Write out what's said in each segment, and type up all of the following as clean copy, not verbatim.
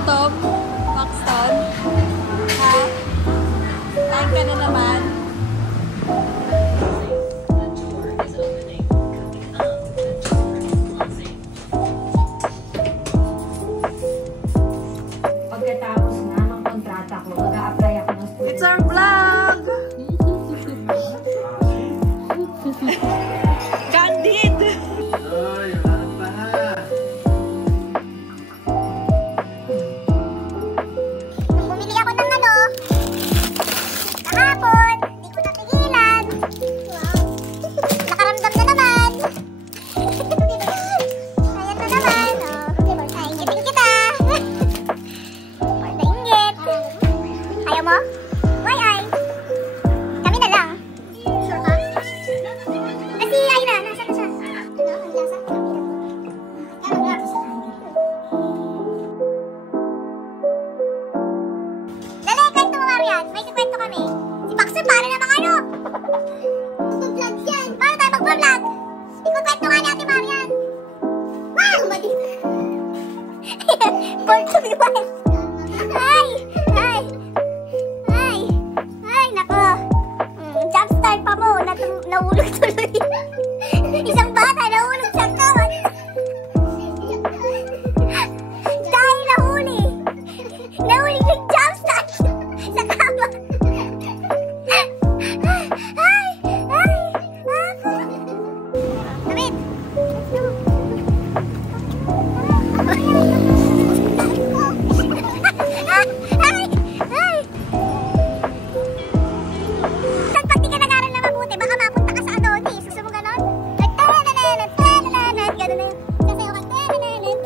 gutom? Paxton? Ha? Kain ka na naman? Pagkatapos nga ng kontrata ko, mag-a-apply ako ng student. It's our vlog! Candid! Ay, harap pa ha. Nung bumili ako ng ano, kahapon, di ko napigilan. Nakaramdam na naman. Ayan na naman. Oh. Ay, ingitin kita. Or nainggit. Ayaw mo? Why ay? Kami na lang. Sure ka? Kasi ay na, nasa na siya. Ano, ang lasa? Ano nga? Dali, kwento mo, Marian. May kikwento kami. Si Baxter, para namang ano? Mag-vlog yan. Paano tayo mag-vlog? Ikukwento nga ni Ate Marian. Wow! Mali. Born to be wild. Ay! Ay! Ay! Ay, nako. Jumpstart pa mo. Nahulog tuloy. Isang bata nahulog sa kawat. Dahil nahuli. Nahuli ng jumpstart sa kama. Ay! Ay! Ako. David! Ay! Ay! Saan pag di ka nag-aral na mabuti, baka mapunta ka sa Adonis. Gusto mo ganon? Nag-tanananan, tanananan, ganon na yun. Kasi yung tanananan.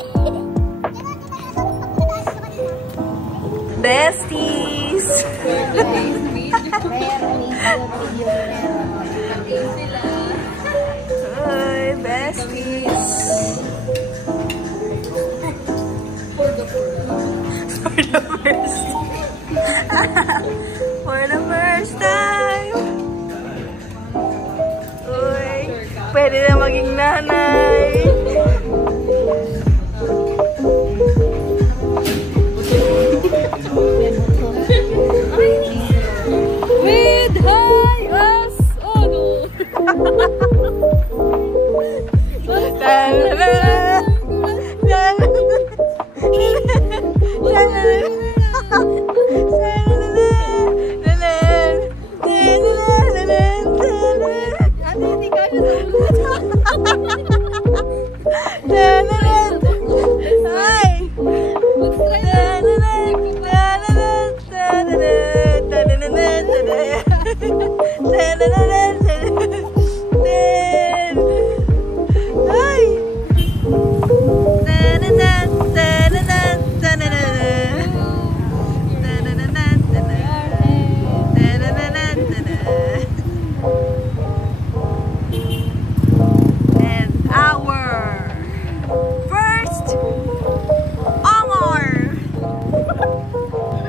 Besties! Hi, besties! For the first for the first time! Uy, pwede na maging nanay! With high us! Oh no!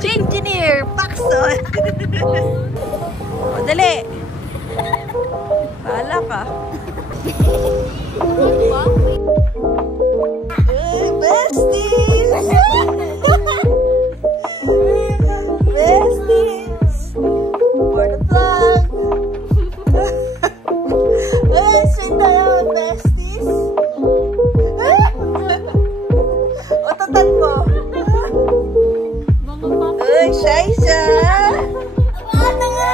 Engineer Paxton. O, dali. Bahala ka. Hey, besties! Besties! For the vlog! Hey, sweet tayo, besties! O, tatan mo! Uy, shy siya! Ano nga?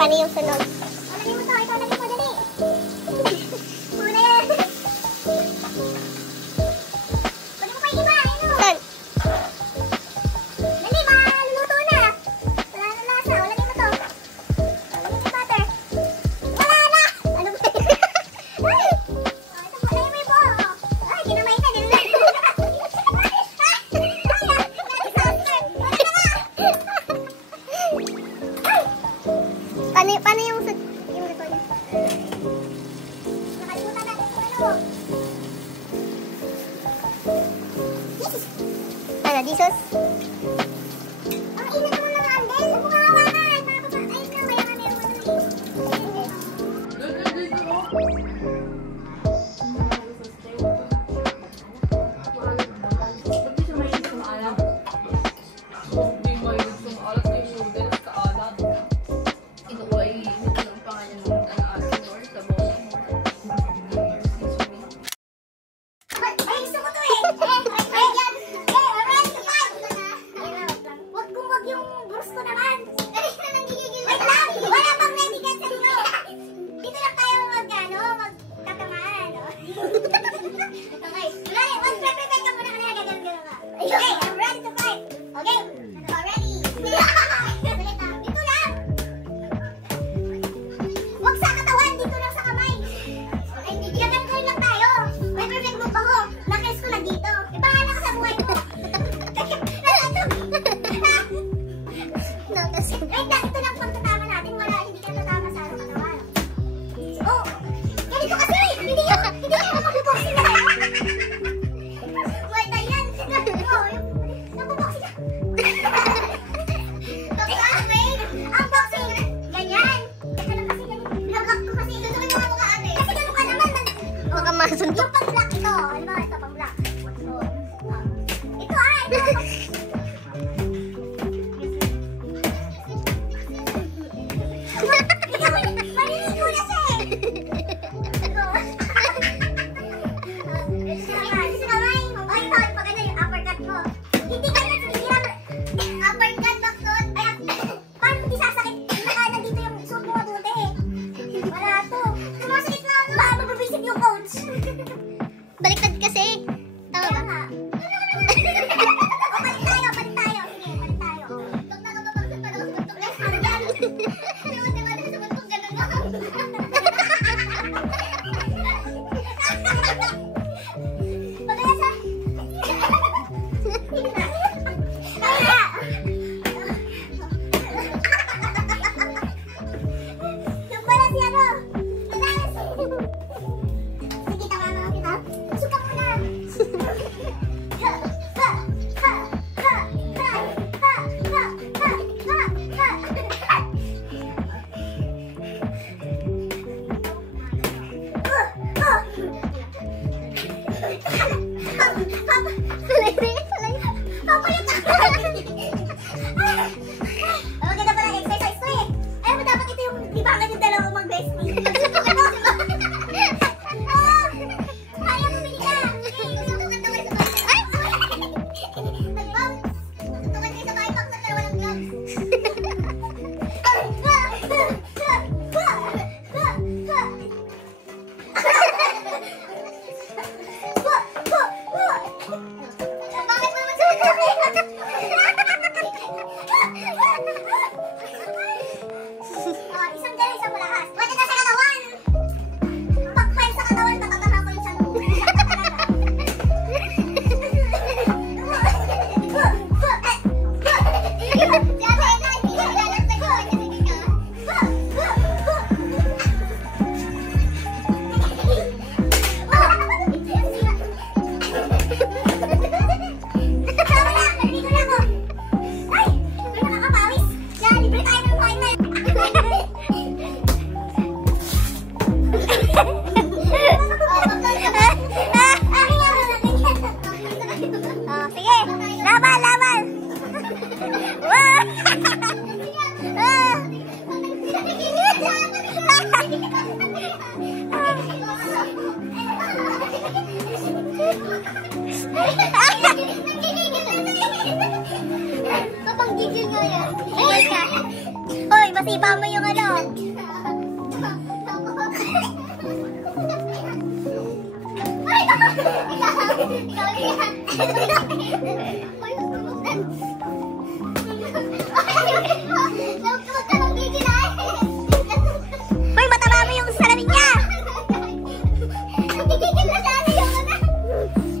Paano yung sunod? Lagay mo to, ito lagay mo, dali. Muna yan. Pwede mo pa iba, ano? Saan? Dali, maluluto na. Wala na lasa, lagay mo to. Lagay mo yung butter. Wala na! Ano ba? Ay! Ito po, lagay mo yung buo. Ay, kinamay na, din na. na, Jesus. Ang init naman ng andel. Huwag mo hawakan. Ay, no, kaya nga meron mo. Suntok pang black ito. Ano ba? Ito pang black. Ito maliligo na siya eh. Ito. Kamay. Ay, ito. Paganda yung uppercut mo. Hindi ka na uppercut back doon. Ay, paano hindi sasakit? Nakanan dito yung suot mo mabuti eh. Wala to. Sumasakit na ako. Baka mababisip yung coach. Baliktad kasi. Tama ba? O, balik tayo. Sige, balik tayo. Tok na kapapagsan pa daw sa buntok na. Ano yan? Ano, di ba? Sa buntok ganun mo. Pagkaya sa... Yung pala si ano? Sige, tama mga kita. Suka mo na. Maganda pala exercise to eh. Ayaw mo dapat ito yung libangan yung dalawang mag-bestie. Ayaw mo binigla. Tutukan daw kayo sa bahay. Tutukan kayo sa bahay pag nagkaroon ng gloves. Bakit mo naman sa isang dala, isang malakas. Pwede na sa katawan. Pag-file sa katawan, nakatama ko yung sa loob. Sige, laban! Kapag gigil nga yan. Hoy, masipa mo yung ano. Hoy, matama mo yung salamin niya. Nagigigil na siya.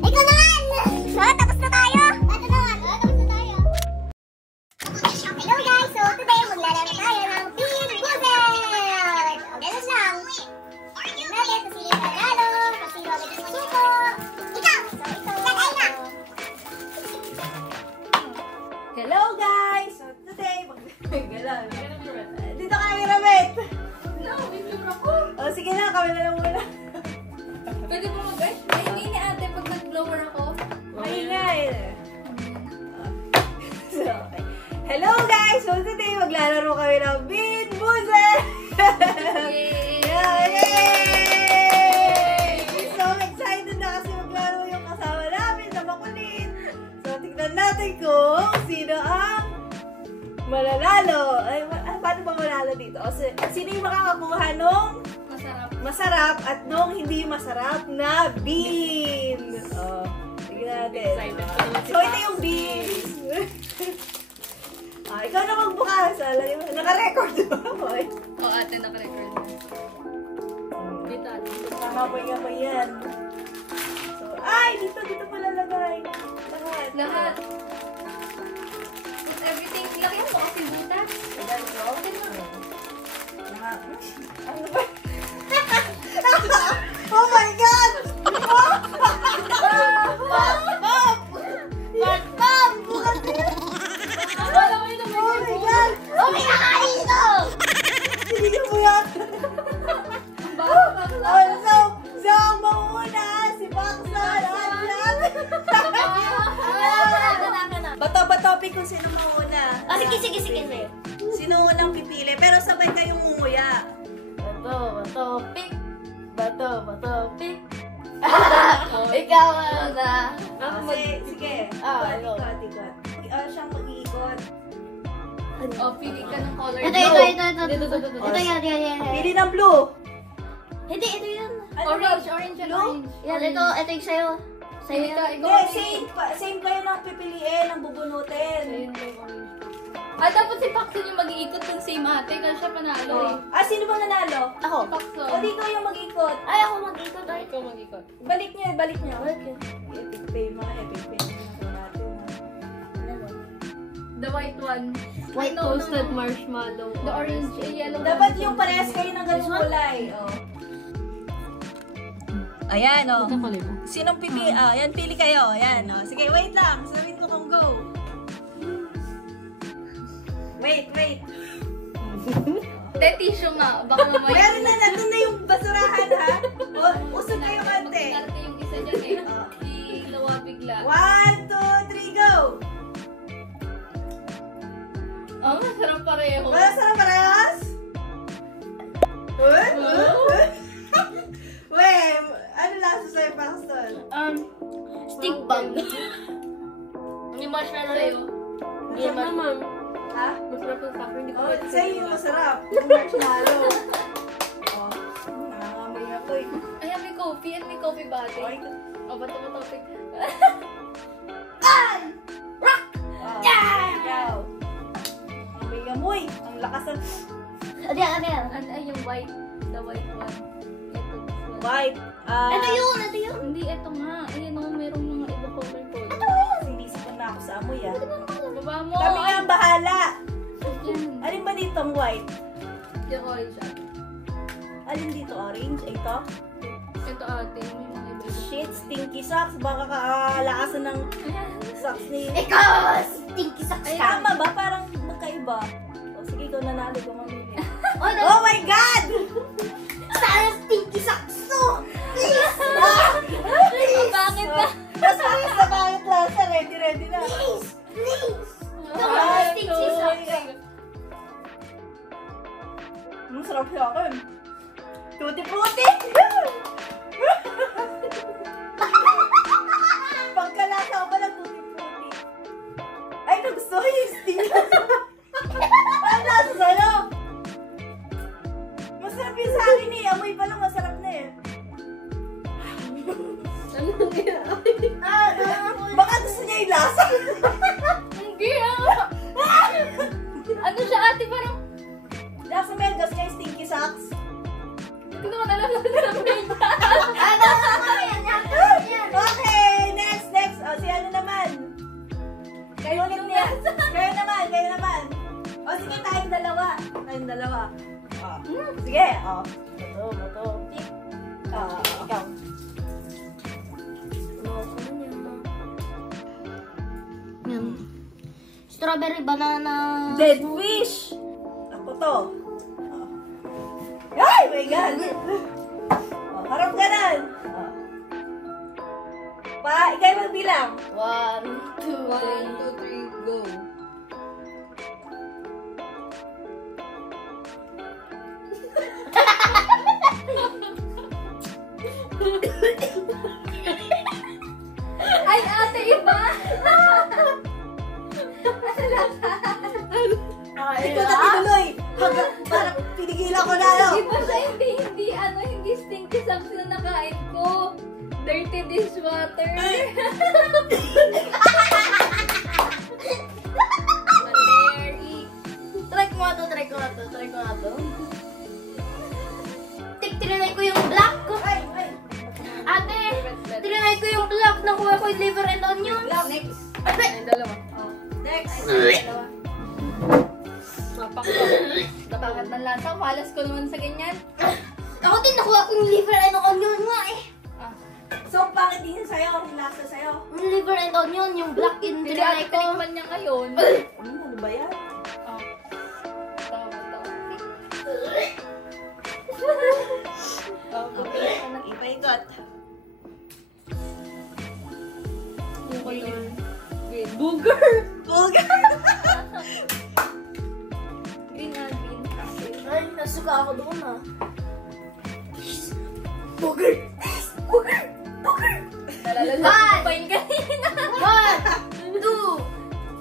Ikaw naman. Tapos na tayo. Hello guys, so today maglalaro tayo ng Pinball. Ganun lang. Nalit, pasili sa Tagalog, pasili agad yung suko. Ikaw! So ito. Tagay na! Hello guys! So today, mag-galan. Dito ka kay Ramit! No, may camera ko. O sige na, kami na lang muna. Pwede mo mag-guys? Maingay ni ate pag nag-blower ako. Maingay. So, okay. Hello guys! So today, maglalaro kami ng Bean Boozled! Yay! So excited na kasi maglaro yung kasama namin na makulit. So tignan natin kung sino ang mananalo. Ay, paano ba manalo dito? O, sino yung makakakuha nung masarap at nung hindi masarap na bean? O, tignan natin. So ito yung beans. Ikaw na magbukas. Naka-record ba? Oo, ate, naka-record. Dito, ate. Nakapoy nga pa yan. So, ay! Dito pala lagay. Lahat. Everything. Laki mo kasi butas. Ayan ko. Ano ba? Oh my God! Mom! Bukas din! Wala mo yun. Oh my God! Oh my God! Dito! Hindi mo yan! So ang mauna, si Pakson! Bato-batopic kung sino mauna. Sige. Sino unang pipili? Pero sabay kayong umuya. Bato-pick. Ikaw na. Sige. Ikot. Siyang mag-iikot. O, pili ka ng color. Ito. Ito yan. Pili ng blue. Hindi, ito yun. Orange and Blue? orange. Yan, ito yung sa'yo. Sa'yo Ikaw, yan. Hindi, same kayo ng pipiliin, ng bubunutin. Ayun, orange. Dapat si Paxson yung mag-iikot ng same ate kasi siya panalo eh. Sino bang nanalo? Ako. Si Paxson. O, di ko yung mag-ikot. Ay, ako mag-ikot. Ay. Ikaw mag-ikot. Balik niyo. Epic pay, mga epic pay. The white one. White Toasted marshmallow. The orange, yellow. Dapat yung parehas kayo ng ganung kulay. Ayan, Sinong pipili? Ayan, pili kayo. Ayan, Sige, wait lang. Sabihin ko kung go. Wait. De, tissue nga. Baka mamaya. Meron na, nandun na yung basurahan, ha? Usog kayo kante. Magkarte yung isa dyan eh. Ilawa bigla. 1, 2, 3, go! Masarap pareho. Wala sarap parehas? Wait, ano lasa sa'yo, Paxton? Stick bug. May marshmallow sa'yo. Masarap naman. Ha? Masarap yung sa akin. Hindi ko pwede Sa'yo yung masarap. Yung marshmallow. Nangangamoy ako eh. Ay, may coffee. May coffee ba ate? Okay. Bato-topic. Rock! Ikaw. May gamoy. Ang lakas ng... Ano yan? Ay, yung white. The white one. Ito. White. Ito yun. Hindi, ito nga. Ayan o, merong mga iba color. Sinisipon na ako sa amoy ah. Baba mo. Kami nga ang bahala. Yan. Alin ba dito ang white? Yung orange ate. Alin dito orange? Ay, ito? Ito ate. May mga iba-iba. Shit, stinky socks. Baka kalakasan ng socks ni... Ikaw! Stinky socks Ay, ka. tama ba? Parang magkaiba. O, sige, ikaw nanalo ko mamili. Oy, Oh my God! sana stinky socks to! Please! Bakit ba? Mas maris na bakit lasa. Ready na. Please! One, Stinky two, socks. three. Sarap siya akin. Tuti-puti! Pagkalasa ko lang tuti-puti. Ay, nagustuhan yung sting. Ang lasa sa'yo. Masarap yun sa akin eh. Amoy pa lang masarap na eh. Baka gusto niya yung lasa. Hindi ano siya ate? Parang Lasa mo yan, gusto niya yung stinky socks. hindi ko naman alam na sabihin. Okay, next. O, si ano naman? Kayo ulit niya. Kayo naman. O, sige, tayong dalawa. Sige, Bato. Ikaw. Strawberry banana. Dead fish! Ako to. Ay, my God! Harap ganan. Ikaw magbilang. 1, 2, 3, go. Ay, ate, iba! Ikaw na tinuloy. Parang pinigilan ko na, no? Iba siya, hindi stinky socks na nakain ko. Dirty dishwater. Try ko nga to. Tinry ko yung black. Ate, tinry ko yung black. Nakuha ko yung liver and onion. Next. Ate, Ay, dalawa. Next. Dalawa. Napangat ng lasa. Malas ko naman sa ganyan. ako din nakuha ko yung liver and onion nga eh. So, bakit din sa'yo? Ang lasa sa'yo? Yung liver and onion, yung black in Hindi tinry ate, ko. tinikman niya ngayon. Ano ba yan? Ipaikot. Yung color. Green. Booger! Bulgar! Green na green. Ay, nasuka ako doon ah. Nalalala ko pa yun kanina. 1, 2,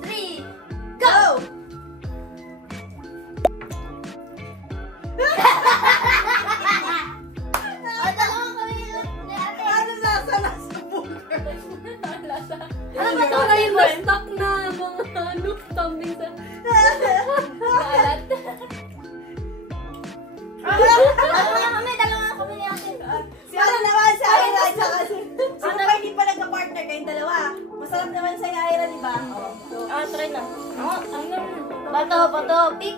3, go! Anong lasa na sa bulgar? Lasa. Ano ba ito? Ay, na-stuck na mga ano, tumbling sa... Maalat. Dalawa kami ni ate. Si ano naman, si Ira, tsaka si... Sino ba hindi pa nagka-partner kayong dalawa? Masarap naman sa Ira, di ba? Try na. Bato, pick.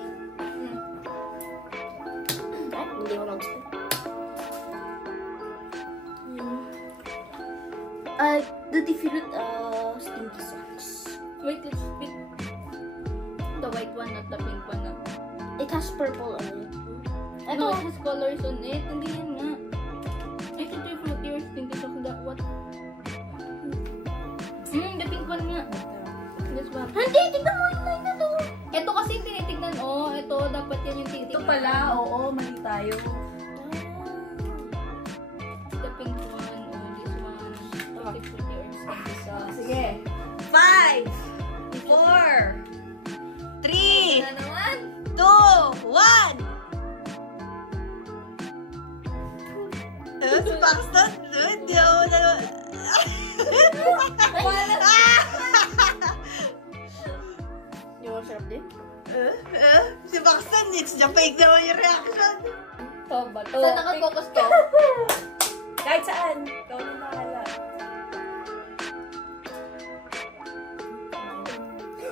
Ay, hindi ko mag-gusto. Duty fruit, stinky socks. Wait, let's pick the white one, not the pink one. It has purple on it. No, it has colors on it. Hindi yan nga. I think you're from your stinky socks. What? The pink one nga. This one. Hindi, tignan mo yung line na to. Ito kasi tinitignan, oh. Ito, dapat yan yung tinitignan. Ito pala, oo, mali tayo. The pink one, oh, this one. Tutti frutti or stinky socks. Sige. 5, 4, 3, Na naman? 2, 1! Si Paxton, hindi ako na... Yung masarap din. Si Paxton, it's the fake naman yung reaction. Ito ba to? Saan nakafocus to? Kahit saan, ikaw na bahala.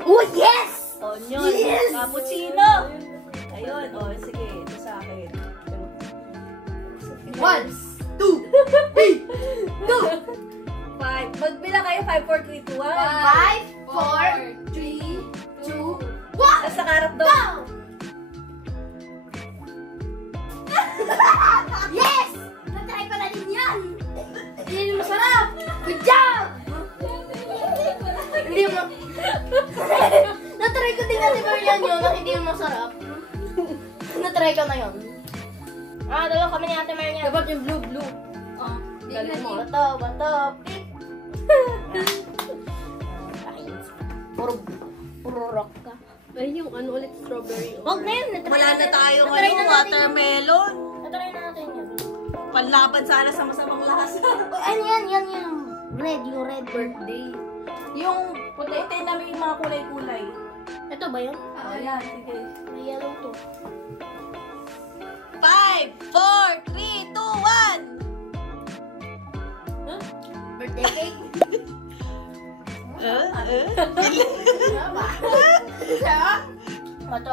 Oh, yes! Onion, Yes! cappuccino. Ayun, oh, sige, ito sa akin. 1, 2, 3, go! 5. Magbilang kayo, 5, 4, 3, 2, 1. 5, 4, 3, 2, 1! Tapos nakarap doon. Go! Yes! Natry ko na din yan! Hindi yung masarap! Good job! Hindi mo... Natry ko din natin Marian yun na hindi yung masarap. Natry ko na yun. Dalawa kami ni Ate Marian. Dapat yung blue. Oh, galing mo. Bato, pick. Puro rock ka. Ay, yung ano ulit, strawberry. Huwag na yun. Wala na tayong watermelon. Natry na natin yun. Panlaban sana sa masamang lasa. Ano yan. Red, yung red. Birthday. Yung puti na may mga kulay-kulay. Ito ba yun? Oh, yan, sige. May yellow to. 5, 4, 3, 2, 1! Birthday cake?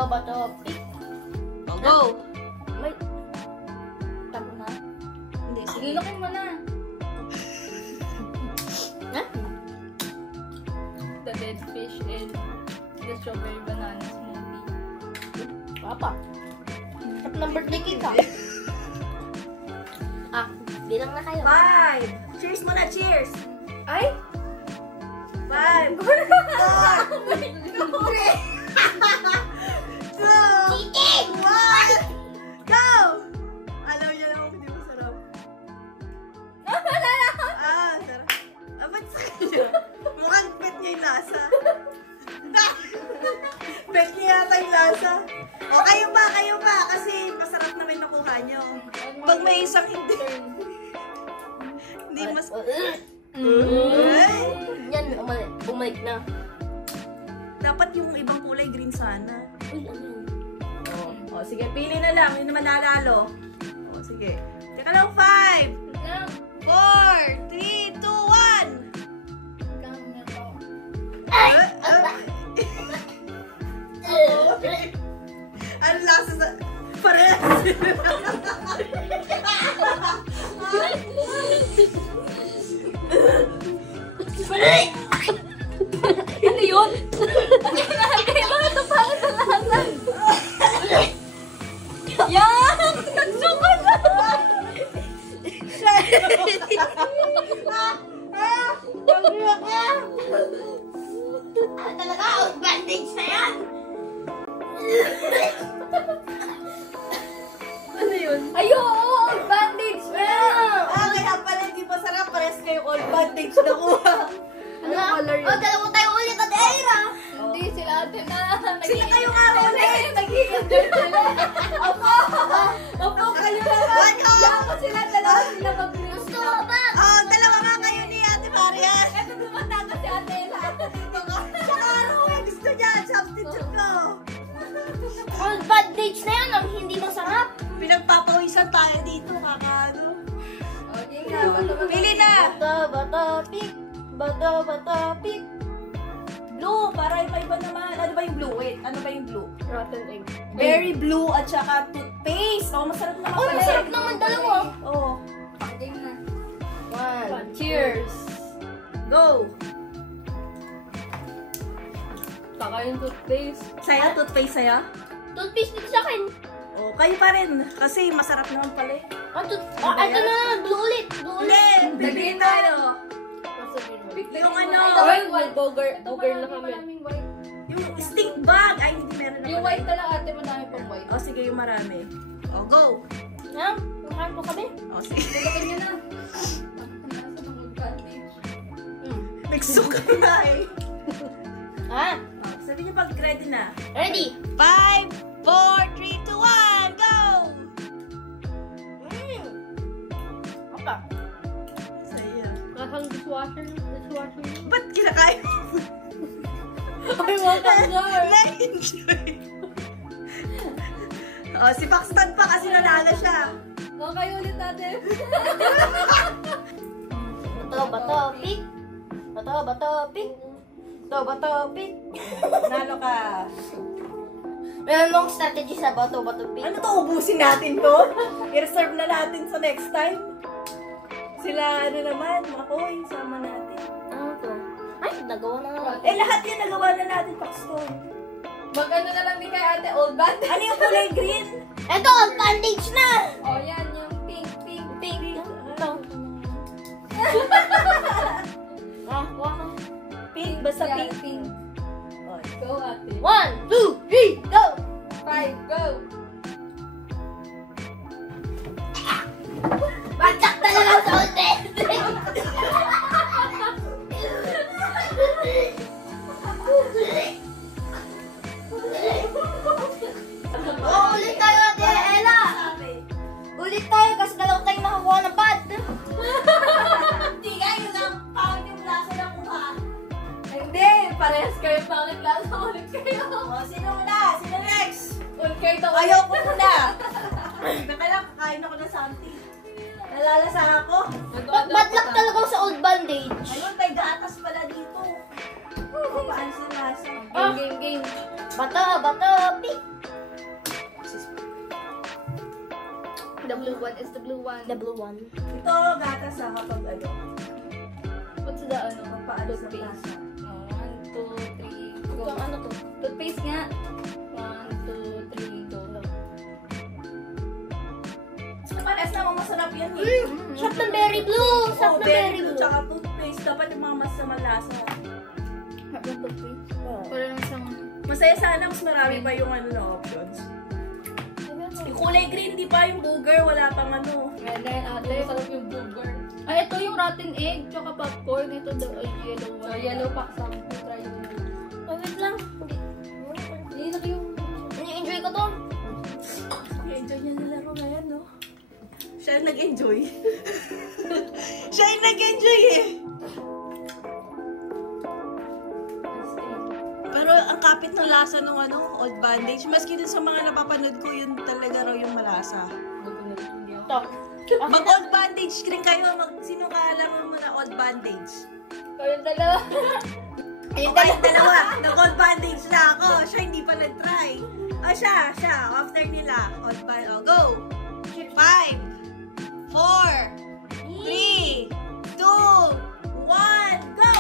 Bato, pick. Oh, go! May... Tamo na. Hindi, sige. Gilokin mo na. Ha? The dead fish and the strawberry banana smoothie. Papa. At ng birthday cake ka. Bilang na kayo. 5. Cheers muna, cheers. Ay! 5, 4, 3, 2, 1, go! Alam niyo na kung hindi masarap. Sarap. Ba't sa kanya? Mukhang pet niya yung lasa. Pet niya yata yung lasa. O, kayo pa, kasi masarap naman nakuha niyo. Pag may isang hindi. Hindi mas... Yan, bumalik na. Dapat yung ibang kulay green sana. Uy, ano yun? O, sige, pili na lang. Yun naman nanalo. O, sige. Teka lang, 5, 4, 3, 2, 1. Ang lasa sa... Parehas! Ano yun? Bakit ito pangit sa lasa? Yan! Nagsuka na! Talaga, bandage na yan! Ano yun? Ayun! Bandage na! Kaya pala hindi masarap. Parehas kayo all bandage na kuha. Ano color yun? Dalawa tayo ulit at Aira! Hindi, sila ate na. Sila kayo nga ulit! Nag-i-enjoy sila. Opo, kayo na. Yan ko sila, dalawa sila mag-news. Gusto ko ba? Oh, dalawa nga kayo ni Ate Marias. Ito dumata ka si ate Ella. Dito ka. Tsaka ano yung gusto niya? Substitute ko. All bandage na yan ang hindi masarap. Pinagpapawisan tayo dito, kakano. Okay nga, Pili na! Bato, pick. Blue, para iba-iba naman. Ano ba yung blue? Wait, ano ba yung blue? rotten egg. Berry blue at saka toothpaste. Oh, masarap naman. Oh, pala masarap eh. naman dalawa. Oh. Okay na. One. Cheers! Go! Saka yung toothpaste. Saya, toothpaste saya? Toothpaste dito sa akin. Oh, kayo pa rin. Kasi masarap naman pala eh. Ito na, blue ulit. Blue ulit. Hindi, pili tayo. Yung ano, Bogger na kami. yung stink bag. Ay, hindi meron na Yung pala. white na lang ate, madami pang white. Oh, sige, yung marami. Oh, go! Ha? Kumain po kami. Oh, sige. Tulakan niya na. Nasa ng advantage. Nagsuka na eh. Ha? Oh, sabi niyo pag ready na. Ready? 5, 4, 3, 2, 1, go! Apa? Saya. Kasang dishwasher. Ba't kinakain mo? Ay, welcome jar. Na-enjoy. Oh, si Paxton pa kasi nanalo siya. Okay ulit ate. Bato, pick. Bato, pick. Nalo ka. Meron mong strategy sa bato, pick. Ano to, ubusin natin to? I-reserve na natin sa next time. Sila, ano naman, makoy, sama natin. Ano to? Ay, nagawa na nga. Eh, lahat yan nagawa na natin, Paxton. Mag-ano na lang din kay ate, old band. Ano yung kulay green? Ito, all bandage na! Oh, yan, yung pink. Ito. Waka. Pink, basta Yeah, pink. pink. Oh, Go ate. 1, 2, 3, go! 5, go. Bagsak talaga sa ulit! Oh, ulit tayo, Ate Ella! Ulit tayo kasi dalawa tayong nakakuha ng bad. Hindi kayo lang, pangit yung lasa na kuha. Hindi, parehas kayo pangit lasa. Ulit kayo. Oh, sino muna? Sino next? Ulit kayo to. Ayaw ko muna. Baka lang, kakain ako ng something. Nalalasa ako. Bad luck talaga sa old bandage. Ayun, may gatas pala dito. Paano sa lasa? Game. Bato, pick. The blue one is the blue one. The blue one. Ito, gatas kapag ano. What's the ano? Paano sa Toothpaste. lasa. Oh, 1, 2, 3, go. Ito, ano to? nga. 1, 2, 3, go. Pares na masarap yan eh. Shot ng berry blue! Shot Oh, ng berry very blue! good. Tsaka toothpaste. Dapat yung mga mas malasa. Para lang siyang... Masaya sana mas marami pa yung ano na options. Yung kulay green, di pa yung booger. Wala pang ano. Ayan na yan, ate. Masarap yung burger. Ay, ito yung rotten egg, tsaka popcorn. Ito daw ay yellow one. So, yellow pack sample. Try yung... Oh, wait lang. Hindi na yung... Enjoy ko to. Enjoy niya nila ko ngayon, no? Siya yung nag-enjoy. Siya yung nag-enjoy eh. Pero ang kapit ng lasa ng ano, Old Bandage. Maski din sa mga napapanood ko, yun talaga raw yung malasa. To. Mag-Old Bandage rin kayo. Sino kaalaman mo na Old Bandage? Kayong dalawa. Yung kayong dalawa, nag-Old Bandage na ako. Siya hindi pa nag-try. O siya. After nila, Old Bandage. O, go! 5, 4, 3, 2, 1, go!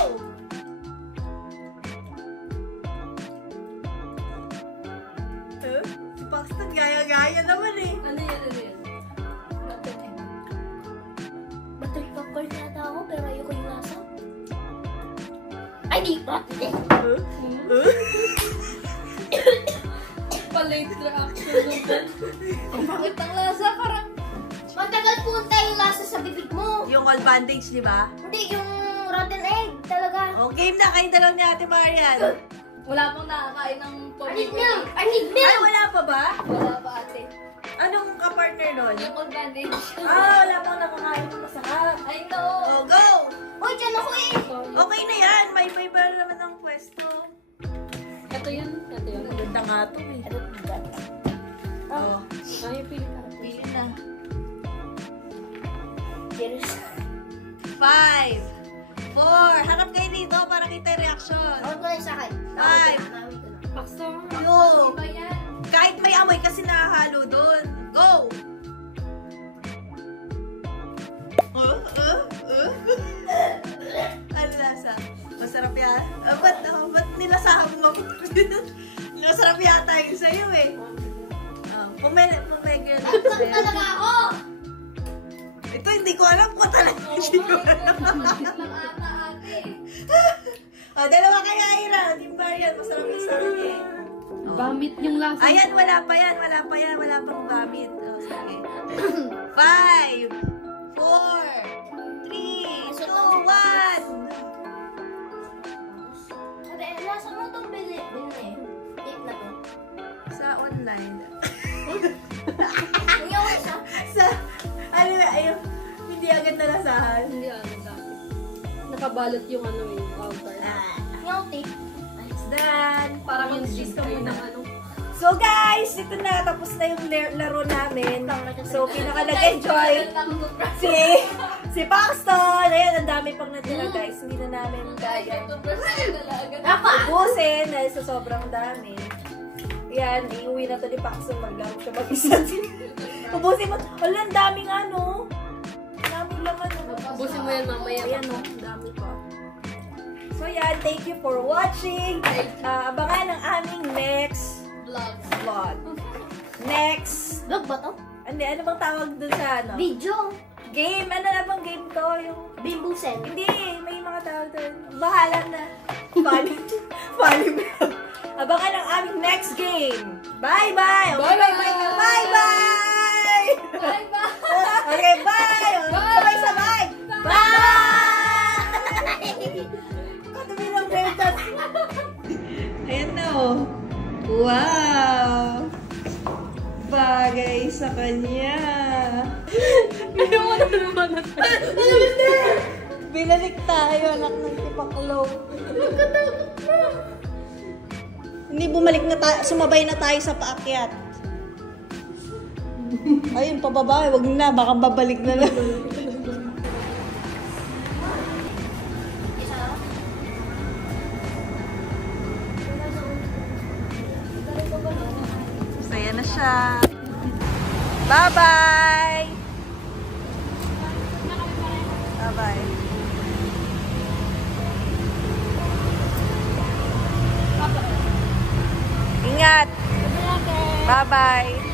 Si Paxton, gaya-gaya naman eh. Ano yan? Rotten egg. Buttery popcorn yata ako, pero ayoko yung lasa. Ay, di! Pa-late reaction naman. Bakit ang lasa? Parang... Matagal punta yung lasa sa bibig mo. Yung Old Bandage, di ba? Hindi, yung rotten egg talaga. O, game na. Kayong dalaw ni Ate Marian. Wala pang nakakain ng I need milk! I need milk! Ay, wala pa ba? Wala pa, ate. Anong ka-partner nun? Yung old bandage. Wala pang nakakain ng masarap. I know. O, go! Uy, dyan ako eh! Sorry. Okay na yan. May favor naman ng pwesto. Ito yun. Ang ganda nga ito eh. Oh, Ay, pili ka. pili na. Cheers. 5, 4. Harap kayo dito para kita yung reaction. Tawag ko na yung sa akin. Five. Tawag ko na. Paksa. Yo. Iba yan. Kahit may amoy kasi nakahalo doon. Go! Ano lasa? Masarap yan. Ba't nilasahan mo? Masarap yata yun sa'yo eh. Pumegir lang Saan sa'yo. talaga ako? Ito hindi ko alam kung talaga siguro. Lang ata, ate. Dalawa kayo, Ira. Team Varian, masarap yung sa akin eh. Bamit yung lasa. Ayan, wala pa yan. Wala pang bamit. Oh, sige. 5, 4, 3, 2, 1. Ate, nasa mo itong bili? Tape na to. Sa online. Nangyawin siya? Ano na, ayun. Hindi agad nalasahan. Hindi ano dati. Nakabalot yung ano yung counter. Nangyawin tape. It's done. Para mag-cheese ka muna ng ano. So guys, ito na. Tapos na yung laro namin. So, pinaka-nag-enjoy si Paxton. Ayan, ang dami pang natira guys. Hindi na namin kaya ubusin dahil sa sobrang dami. Yan, iuwi na to ni Paxton. Maglaro siya mag-isa. Ubusin mo. Wala, ang daming ano. Daming laman. Busin mo yan mamaya. Ayan o, ang dami pa. So yan, thank you for watching. Abangan ang aming next vlog. Next. Vlog ba to? Ano bang tawag dun sa ano? Video. Game. Ano na bang game to? Yung... Bimbusen. Hindi, may mga tawag dun. Bahala na. Funny. Abangan ang aming next game. Bye-bye! Bye-bye! Bye-bye! Bye-bye! Okay, bye! Sabay-sabay! Bye! Kadumi ng beltas. Ayan na oh. Wow! Bagay sa kanya. Binalik tayo, anak ng tipaklaw. Hindi bumalik na tayo, sumabay na tayo sa paakyat. Ayun, pababa, wag na, baka babalik na lang. Saya na siya. Bye-bye! Bye-bye. Bye-bye!